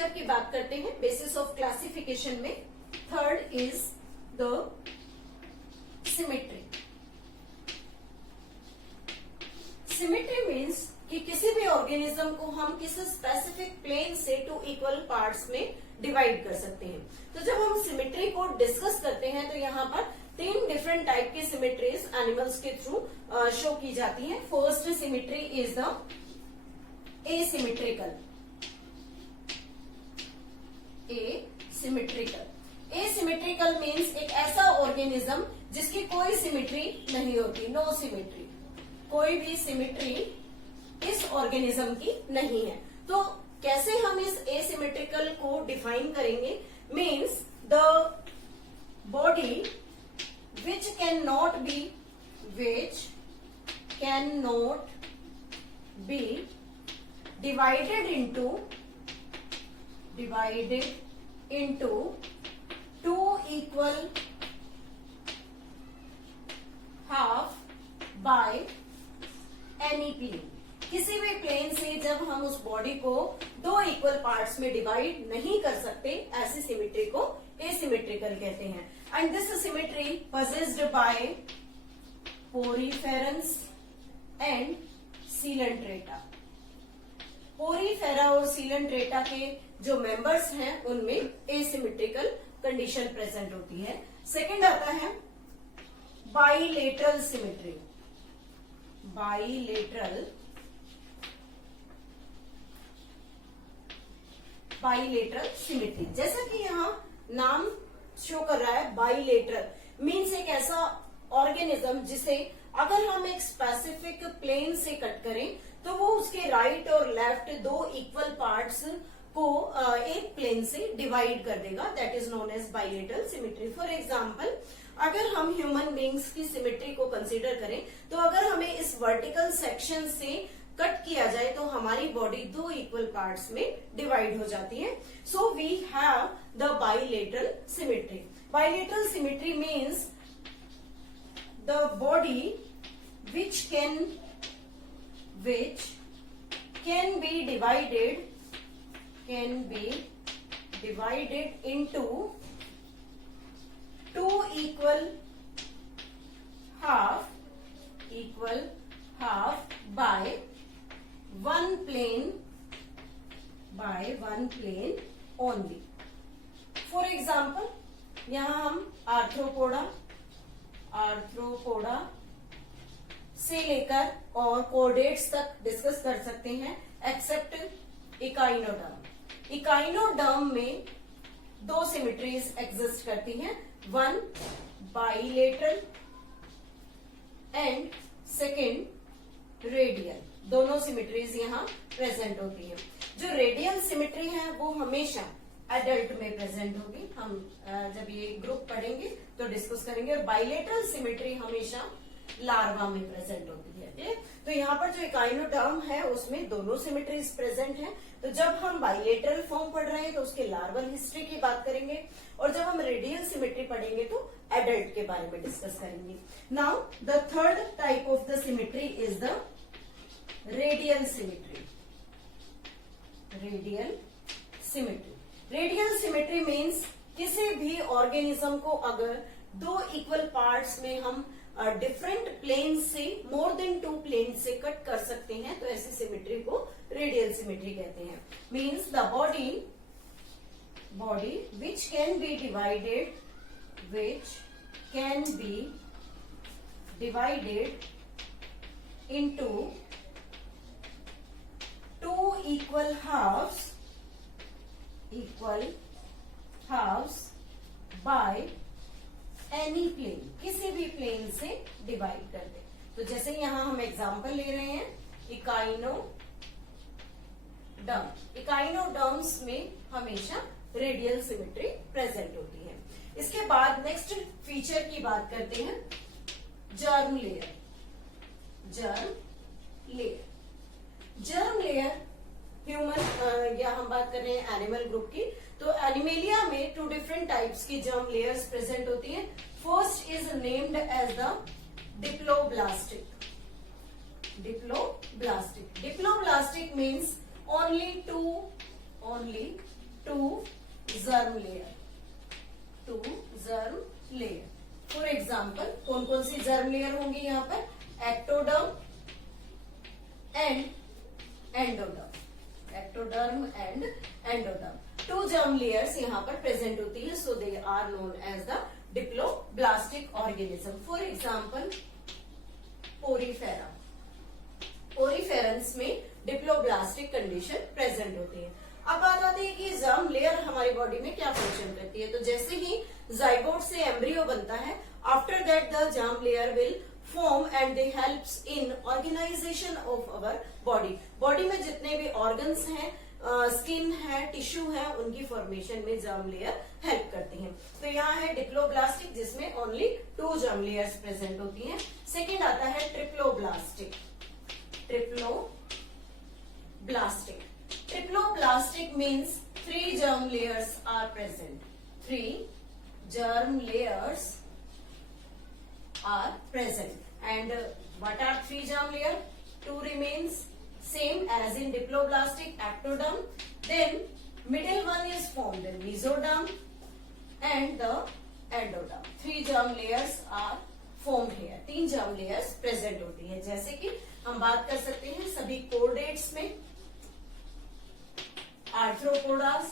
Feature की बात करते हैं बेसिस ऑफ क्लासिफिकेशन में। Third is the symmetry. Symmetry means कि किसी भी ऑर्गेनिज्म को हम किसी स्पेसिफिक प्लेन से 2 इक्वल पार्ट्स में डिवाइड कर सकते हैं। तो जब हम सिमेट्री को डिस्कस करते हैं तो यहाँ पर 3 डिफरेंट टाइप की सिमेट्रीज एनिमल्स के थ्रू शो की जाती हैं। First symmetry is the asymmetrical. Asymmetrical means एक ऐसा ऑर्गेनिज्म जिसकी कोई सिमेट्री नहीं होती, नो सिमेट्री, कोई भी सिमेट्री इस ऑर्गेनिज्म की नहीं है। तो कैसे हम इस एसिमेट्रिकल को डिफाइन करेंगे? Means the body which cannot be divided into 2 equal half by any plane। किसी भी प्लेन से जब हम उस बॉडी को 2 इक्वल पार्ट्स में डिवाइड नहीं कर सकते, ऐसी सिमेट्री को एसिमेट्रिकल कहते हैं। And this symmetry possessed by poriferans and Coelenterata. Porifera और सीलेंट्रेटा के जो मेंबर्स हैं उनमें एसिमेट्रिकल कंडीशन प्रेजेंट होती है। सेकंड आता है बाइलेटरल सिमेट्री। बाइलेटरल सिमेट्री, जैसा कि यहाँ नाम शो कर रहा है, बाइलेटरल मीन्स एक ऐसा ऑर्गेनिज्म जिसे अगर हम एक स्पेसिफिक प्लेन से कट करें तो वो उसके राइट और लेफ्ट 2 इक्वल पार्ट्स को एक प्लेन से डिवाइड कर देगा। That is known as bilateral symmetry. For example, अगर हम ह्यूमन बींग्स की सिमेट्री को कंसीडर करें तो अगर हमें इस वर्टिकल सेक्शन से कट किया जाए तो हमारी बॉडी 2 इक्वल पार्ट्स में डिवाइड हो जाती है। So we have the bilateral symmetry. Bilateral symmetry means the body which can be divided into 2 equal half by one plane only। For example, यहाँ हम आर्थ्रोपोडा से लेकर और कोर्डेट्स तक डिस्कस कर सकते हैं, एक्सेप्ट इकाइनोडर्म। इकाइनोडर्म में 2 सिमेट्रीज एग्जिस्ट करती हैं, one bilateral and second radial. दोनों सिमेट्रीज यहाँ प्रेजेंट होती हैं। जो रेडियल सिमेट्री है वो हमेशा एडल्ट में प्रेजेंट होगी, हम जब ये ग्रुप पढ़ेंगे तो डिस्कस करेंगे। और बाइलेटरल सिमेट्री हमेशा लार्वा में प्रेजेंट होती है। तो यहाँ पर जो इकाइनोडर्म है उसमें दोनों सिमेट्रीज प्रेजेंट हैं। तो जब हम बाइलेटरल फॉर्म पढ़ रहे हैं तो उसके लार्वल हिस्ट्री की बात करेंगे, और जब हम रेडियल सिमेट्री पढ़ेंगे तो एडल्ट के बारे में डिस्कस करेंगे। Now the third type of the symmetry is the radial symmetry. Radial symmetry means किसी भी ऑर्गेनिज्म को अगर 2 इक्वल पार्ट्स में हम डिफरेंट प्लेन से, मोर देन 2 प्लेन से कट कर सकते हैं तो ऐसी सिमेट्री को रेडियल सिमेट्री कहते हैं। मीन्स the body which can be divided into 2 equal halves by any plane, किसी भी प्लेन से डिवाइड कर दे। तो जैसे यहाँ हम एग्जांपल ले रहे हैं इकाइनोडर्म्स में हमेशा रेडियल सिमेट्री प्रेजेंट होती है। इसके बाद नेक्स्ट फीचर की बात करते हैं, जर्म लेयर। ह्यूमन या हम बात कर रहे हैं एनिमल ग्रुप की, तो एनिमेलिया में 2 डिफरेंट टाइप्स की जर्म लेयर्स प्रेजेंट होती हैं। First is named as the diploblastic. Diploblastic means only two germ layer, two germ layer. For example कौन कौन सी जर्म लेयर होंगी यहाँ पर? Ectoderm and endoderm, ectoderm and endoderm. Two germ layers यहाँ पर प्रेजेंट होती है, so they are known as the diploblastic organism. For example Porifera, poriferans में डिप्लोब्लास्टिक कंडीशन प्रेजेंट होती है। अब बात आती है कि जर्म लेयर हमारी बॉडी में क्या फंक्शन करती है। तो जैसे ही जाइगोट से एम्ब्रियो बनता है, after that the germ layer will form and they helps in organization of our body. Body में जितने भी ऑर्गन्स हैं, स्किन है, टिश्यू है, उनकी फॉर्मेशन में जर्म लेयर हेल्प करती हैं। तो यहाँ है डिप्लोब्लास्टिक जिसमें only two germ layers present होती हैं। सेकेंड आता है triploblastic, triploblastic. Triploblastic means 3 germ layers are present. 3 germ layers are present. And what are 3 germ layer? 2 remains same as in diploblastic, ectoderm. Then middle one is formed, the mesoderm and the endoderm. 3 germ layers are formed here. 3 germ layers present होती है। जैसे कि हम बात कर सकते हैं सभी कोर्डेट्स में, आर्थ्रोपोडास,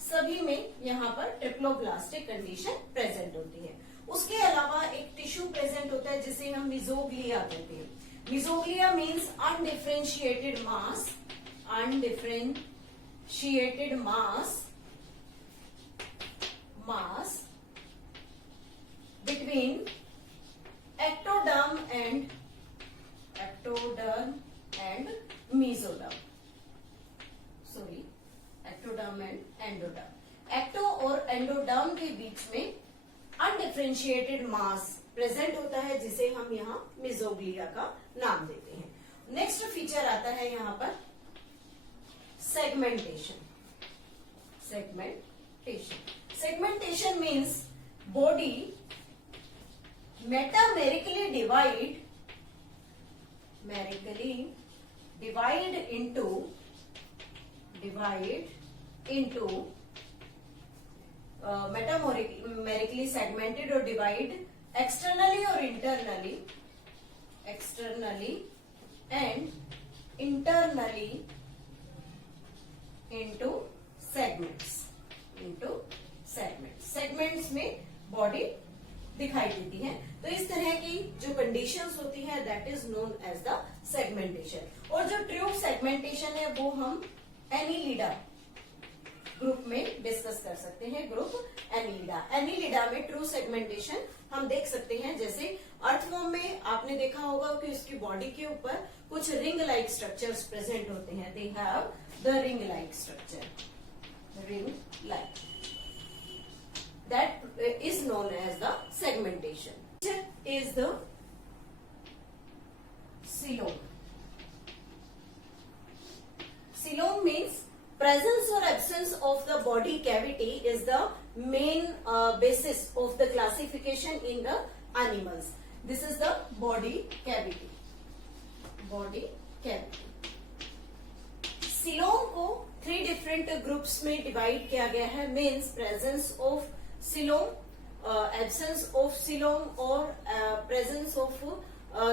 सभी में यहाँ पर ट्रिप्लोब्लास्टिक कंडीशन प्रेजेंट होती है। उसके अलावा एक टिश्यू प्रेजेंट होता है जिसे हम मिजोग्लिया कहते हैं। Mesoglea means undifferentiated mass, undifferentiated mass between ectoderm and mesoderm, sorry ectoderm and endoderm. Ecto और एंडोडर्म के बीच में अनडिफरेंशिएटेड मास प्रेजेंट होता है जिसे हम यहाँ मिजोग्लिया का नाम देते हैं। नेक्स्ट फीचर आता है यहाँ पर segmentation. Segmentation means body metamerically divide into metamerically segmented or divide externally or internally and internally into segments में बॉडी दिखाई देती है। तो इस तरह की जो कंडीशंस होती है that is known as the segmentation. और जो ट्रू सेगमेंटेशन है वो हम एनिलिडा ग्रुप में डिस्कस कर सकते हैं, ग्रुप एनिलिडा में ट्रू सेगमेंटेशन हम देख सकते हैं। जैसे अर्थवॉर्म में आपने देखा होगा कि उसकी बॉडी के ऊपर कुछ रिंग लाइक स्ट्रक्चर्स प्रेजेंट होते हैं, they have the ring like structure, that is known as the segmentation. Is the coelom. Coelom means presence or absence of the body cavity is the main basis of the classification in the animals. This is the body cavity. Coelom को 3 different groups में divide किया गया है। Means presence of coelom, absence of coelom और presence of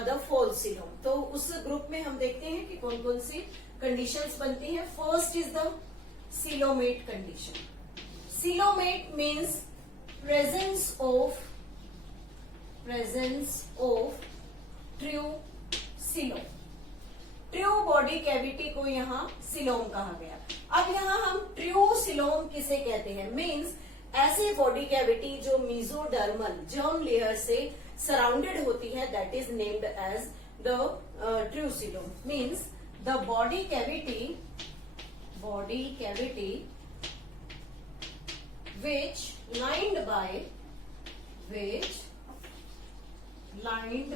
the false coelom। तो उस group में हम देखते हैं कि कौन कौन सी कंडीशंस बनती हैं। First is the coelomate condition. coelomate means presence of true coelom। True body cavity को यहाँ coelom कहा गया। अब यहाँ हम ट्रू coelom किसे कहते हैं? मीन्स ऐसी बॉडी कैविटी जो मेसोडर्मल जर्म लेयर से सराउंडेड होती है, that is named as the true coelom। Means the body cavity which lined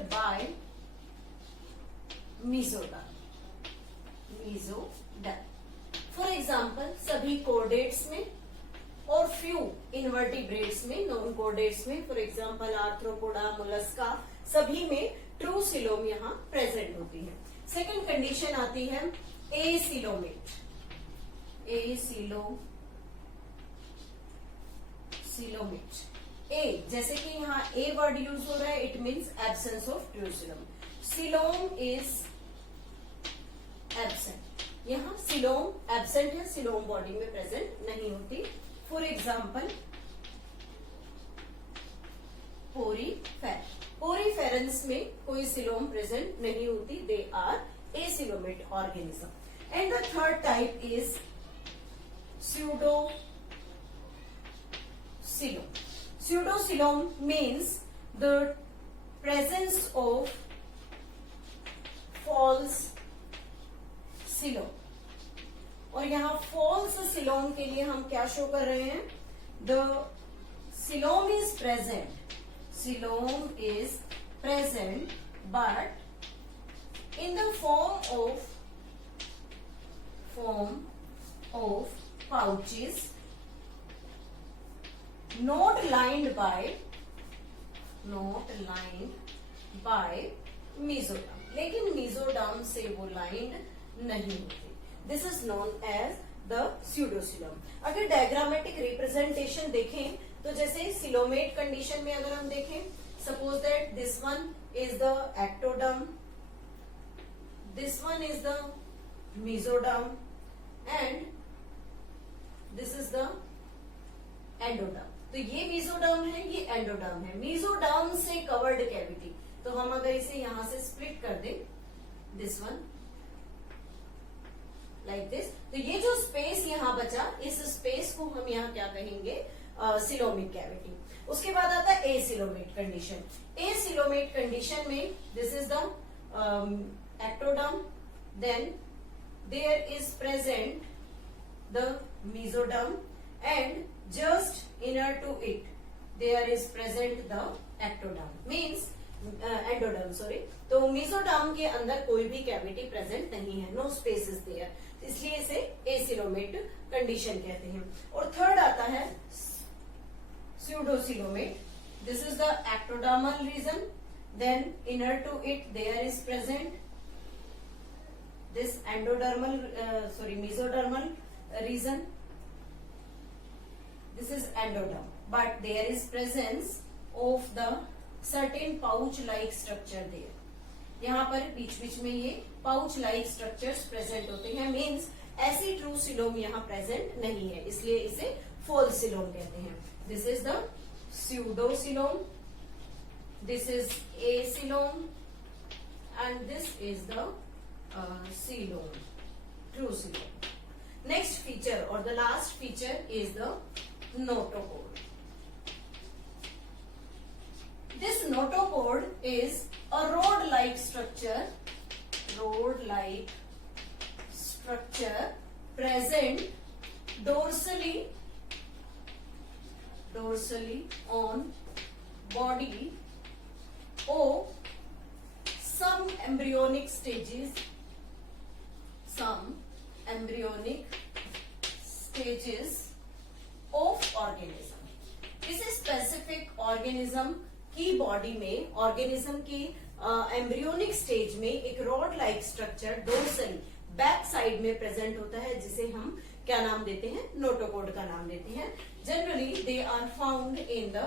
by mesoderm। For example सभी कोर्डेट्स में और फ्यू इनवर्टिब्रेट्स में, नॉन कोर्डेट्स में, फॉर एग्जाम्पल आर्थ्रोपोडा, मोलस्का, सभी में ट्रू coelom यहाँ प्रेजेंट होती है। सेकंड कंडीशन आती है एसिलोमेट। सिलोमेट। ए जैसे कि यहाँ ए वर्ड यूज हो रहा है, it means absence of true coelom. Coelom is absent, यहाँ सिलोम एब्सेंट है, सिलोम बॉडी में प्रेजेंट नहीं होती। फॉर एग्जाम्पल पोरीफेरेंस में कोई सिलोम प्रेजेंट नहीं होती, they are acoelomate organism. And the third type is Pseudocoelom means the presence of false coelom। और यहाँ false coelom के लिए हम क्या शो कर रहे हैं? The coelom is present but in the form of pouches not lined by mesoderm, लेकिन mesoderm से वो लाइंड नहीं होती। This is known as the pseudocoelom। अगर डायग्रामेटिक रिप्रेजेंटेशन देखें तो जैसे सिलोमेट कंडीशन में अगर हम देखें, suppose that this one is the ectoderm, this one is the mesoderm and this is the endoderm. तो ये मेसोडर्म है, ये एंडोडर्म है। मेसोडर्म से कवर्ड कैविटी, तो हम अगर इसे यहां से स्प्लिट कर दें, दिस वन लाइक दिस, तो ये जो स्पेस यहां बचा, इस स्पेस को हम यहां क्या कहेंगे? Coelomic cavity. उसके बाद आता है एसिलोमेट कंडीशन। एसिलोमेट कंडीशन में this is the ectoderm, then there is present the mesoderm and just inner to it there is present the ectoderm, means endoderm, sorry। तो mesoderm के अंदर कोई भी कैविटी प्रेजेंट नहीं है, नो स्पेस इज देयर, इसलिए इसे एसिलोमेट कंडीशन कहते हैं। और थर्ड आता है pseudocoelomate। This is the ectodermal region, then inner to it there is present this mesodermal region, this is endoderm, but there is presence of the certain pouch like structure there। यहाँ पर बीच बीच में ये pouch like structures present होते हैं, मीन्स ऐसी true coelom यहाँ present नहीं है, इसलिए इसे फॉल्स सिलोम कहते हैं। This is the pseudocoelom, this is acoelom and this is the coelom, true coelom। Next feature or the last feature is the notochord। This notochord is a rod-like structure present dorsally on body of some embryonic stages of organism. किसी specific organism की body में, organism की embryonic stage में एक rod like structure dorsally back side में present होता है, जिसे हम क्या नाम देते हैं? नोटोकोड का नाम देते हैं। Generally they are found in the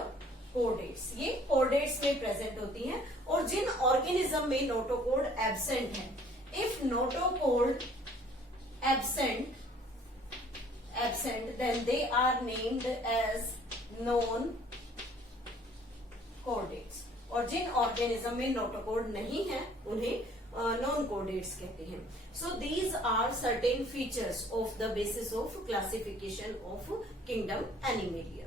chordates, ये कोडेट्स में प्रेजेंट होती हैं। और जिन ऑर्गेनिज्म में नोटोकोड एब्सेंट है, if notochord absent then they are named as non chordates. और जिन ऑर्गेनिज्म में नोटोकोड नहीं है उन्हें नॉन कोडेट्स कहते हैं। So these are certain features of the basis of classification of kingdom animalia.